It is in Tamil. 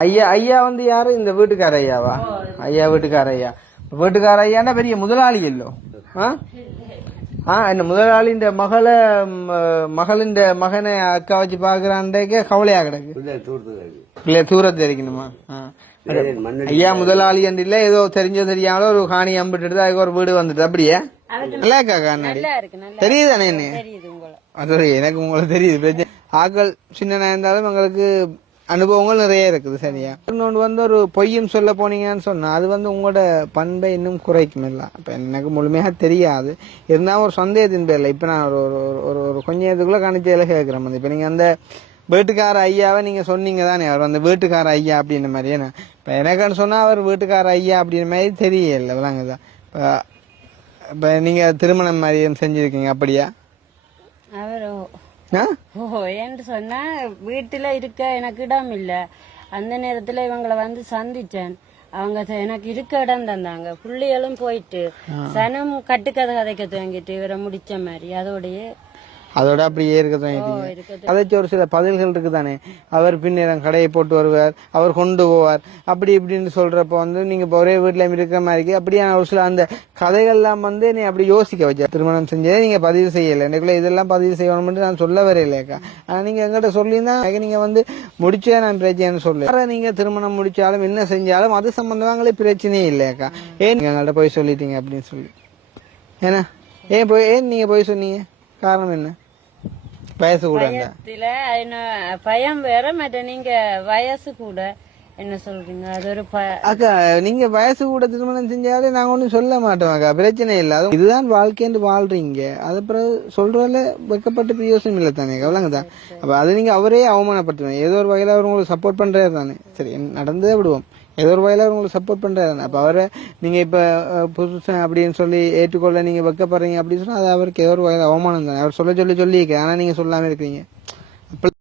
ஐயா ஐயா வந்து யாரு? இந்த வீட்டுக்கார ஐயாவா? ஐயா வீட்டுக்கார ஐயா. வீட்டுக்கார ஐயான்னா பெரிய முதலாளி இல்லோ? என்ன முதலாளின்ற மகளின் மகனை அக்கா வச்சு பாக்குறான்டே கவலையா கிடக்கு. பிள்ளை தூரத்துல இருக்கணுமா? ஐயா முதலாளி என்று இல்ல, ஏதோ தெரிஞ்சோ தெரியாமலோ ஒரு காணி அம்பிட்டு அதுக்கு ஒரு வீடு வந்துட்டு அப்படியே நல்லா இருக்கா கண்ணாடி தெரியுதானே? என்ன அது எனக்கு உங்களுக்கு தெரியுது. ஆக்கள் சின்ன இருந்தாலும் எங்களுக்கு அனுபவங்கள் நிறைய இருக்குது. சரியா? இன்னொன்று வந்து ஒரு பொய்யும் சொல்ல போனீங்கன்னு சொன்னா அது வந்து உங்களோட பண்பை இன்னும் குறைக்கும் இல்ல. இப்ப எனக்கு முழுமையாக தெரியாது, இருந்தாலும் ஒரு சந்தேகத்தின் பேர்ல இப்ப நான் ஒரு கொஞ்சம் இதுக்குள்ள கணிச்சையில கேட்கிறேன். இப்ப நீங்க அந்த வீட்டுக்கார ஐயாவை நீங்க சொன்னீங்க தானே, அவர் வந்து வீட்டுக்கார ஐயா அப்படின்ற மாதிரி. ஏன்னா இப்ப எனக்குன்னு சொன்னா அவர் வீட்டுக்கார ஐயா அப்படின்ற மாதிரி தெரியல விளங்குதான். இப்ப நீங்க திருமணம் மாதிரி செஞ்சிருக்கீங்க அப்படியா? என்று சொன்னா வீட்டுல இருக்க எனக்கு இடம் இல்ல. அந்த நேரத்துல இவங்களை வந்து சந்திச்சேன். அவங்க எனக்கு இருக்க இடம் தந்தாங்க. புள்ளிகளும் போயிட்டு சனம் கட்டுக்கதை கதைக்க துவங்கிட்டு இவரை முடிச்ச மாதிரி அதோட அப்படியே இருக்கதான். அதாச்சும் ஒரு சில பதில்கள் இருக்குதானே, அவர் பின்னிடம் கடையை போட்டு வருவார், அவர் கொண்டு போவார், அப்படி இப்படின்னு சொல்றப்ப வந்து நீங்க ஒரே வீட்டுல இருக்கிற மாதிரி அப்படியான ஒரு சில அந்த கதைகள்லாம் வந்து நீ அப்படி யோசிக்க வச்ச. திருமணம் செஞ்சதே நீங்க பதிவு செய்யல, எனக்குள்ள இதெல்லாம் பதிவு செய்யணும்னு நான் சொல்ல வரையிலேக்கா. ஆனா நீங்க எங்கிட்ட சொல்லியிருந்தா நீங்க வந்து முடிச்சே நான் பிரச்சனைன்னு சொல்ல. நீங்க திருமணம் முடிச்சாலும் என்ன செஞ்சாலும் அது சம்பந்தமாங்களே பிரச்சனையே இல்லையாக்கா. ஏன் நீங்க எங்கள்கிட்ட போய் சொல்லிட்டீங்க அப்படின்னு சொல்லி? ஏன்னா ஏன் நீங்க போய் சொன்னீங்க? காரணம் என்ன? வயசு கூட பயம் வேற மற்ற நீங்க வயசு கூட என்ன சொல்றீங்க? அது ஒரு அக்கா நீங்க வயசு கூட திருமணம் செஞ்சாலே நாங்க ஒண்ணும் சொல்ல மாட்டோம் அக்கா, பிரச்சனை இல்லை. அது இதுதான் வாழ்க்கைன்னு வாழ்றீங்க, அது பிறகு சொல்றதுல வைக்கப்பட்ட பிரயோசனம் இல்லை தானே, கவலைங்கதான். அப்ப அது நீங்க அவரே அவமானப்படுத்துவேன். ஏதோ ஒரு வகையில அவர் உங்களுக்கு சப்போர்ட் பண்றாரு தானே. சரி, நடந்தே விடுவோம். ஏதோ ஒரு வகையில உங்களுக்கு சப்போர்ட் பண்றாரு. அப்ப அவரை நீங்க இப்ப புதுசன் அப்படின்னு சொல்லி ஏற்றுக்கொள்ள நீங்க வைக்கப்படுறீங்க அப்படின்னு சொன்னா அது அவருக்கு ஏதோ ஒரு வகையில அவமானம் தானே. அவர் சொல்ல சொல்லி ஆனா நீங்க சொல்லாம இருக்கிறீங்க.